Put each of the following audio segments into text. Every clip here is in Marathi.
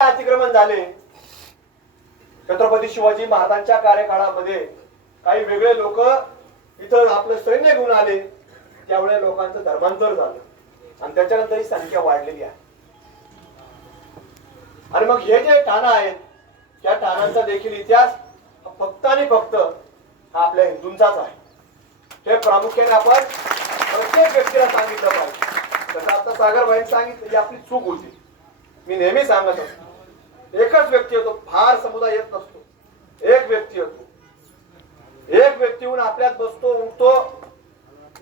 अतिक्रमण झाले. छत्रपती शिवाजी महाराजांच्या कार्यकाळामध्ये काही वेगळे लोक इथं आपलं सैन्य घेऊन आले. त्यामुळे लोकांचं धर्मांतर झालं. आणि त्याच्यानंतर ही संख्या वाढलेली आहे. आणि मग हे जे ठाणा आहेत त्या ठाणांचा देखील इतिहास फक्त आणि फक्त हा आपल्या हिंदूंचाच आहे. हे प्रामुख्याने आपण प्रत्येक व्यक्तीला सांगितलं पाहिजे. जसं आता सागरबाईंनी सांगितलं ही आपली चूक होती. मी नेहमी सांगत असतो. एकच व्यक्ती येतो फार समुदाय येत नसतो. एक व्यक्ती येतो एक व्यक्ती येऊन आपल्यात बसतो उठतो.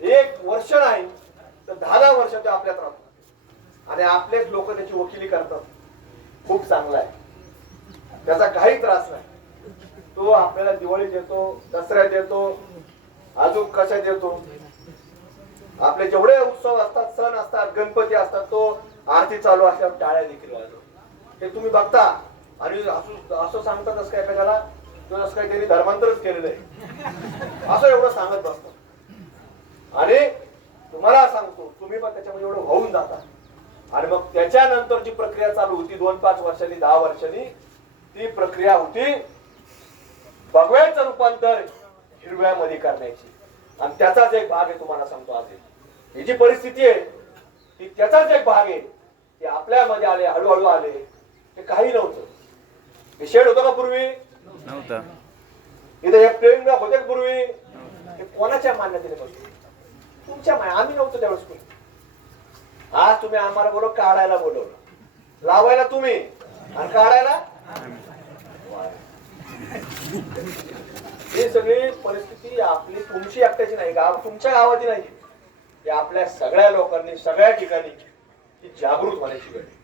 एक वर्ष नाही तर दहा दहा वर्ष तो आपल्यात राहतो. आणि आपलेच लोक त्याची वकिली करतात. खूप चांगला आहे. त्याचा काही त्रास नाही. तो आपल्याला दिवाळी देतो दसऱ्यात देतो अजून कशा देतो. आपले जेवढे उत्सव असतात सण असतात गणपती असतात तो आरती चालू असल्यावर टाळ्या देखील वाजवतो. ते तुम्ही बघता. आणि असं असं सांगतात असं काय एखाद्याला तो असं काही त्यांनी धर्मांतरच केलेलं आहे. असं एवढं सांगत बसतो आणि तुम्हाला सांगतो तुम्ही पण त्याच्यामध्ये एवढं होऊन जाता. आणि मग त्याच्यानंतर जी प्रक्रिया चालू होती दोन पाच वर्षांनी दहा वर्षांनी ती प्रक्रिया होती भगव्याचं रूपांतर हिरव्यामध्ये करण्याची. आणि त्याचाच एक भाग आहे तुम्हाला सांगतो आज. ही जी परिस्थिती आहे ती त्याचाच एक भाग आहे ते आपल्यामध्ये आले हळूहळू आले. ते काही नव्हतं. हे शेड होतं का पूर्वी? नव्हतं. इथे हे प्लेन ब्लॉक होते पूर्वी? हे कोणाच्या मान्यतेने बसले? तुमच्या मा- आम्ही नव्हतो त्यावेळेस कोणी. आज तुम्ही आम्हाला बोलव काढायला बोलवलं लावायला तुम्ही. आणि काढायला? ही सगळी परिस्थिती आपली तुमची एकट्याची नाही गाव तुमच्या गावाची नाही. आपल्या सगळ्या लोकांनी सगळ्या ठिकाणी जागृत होण्याची आहे.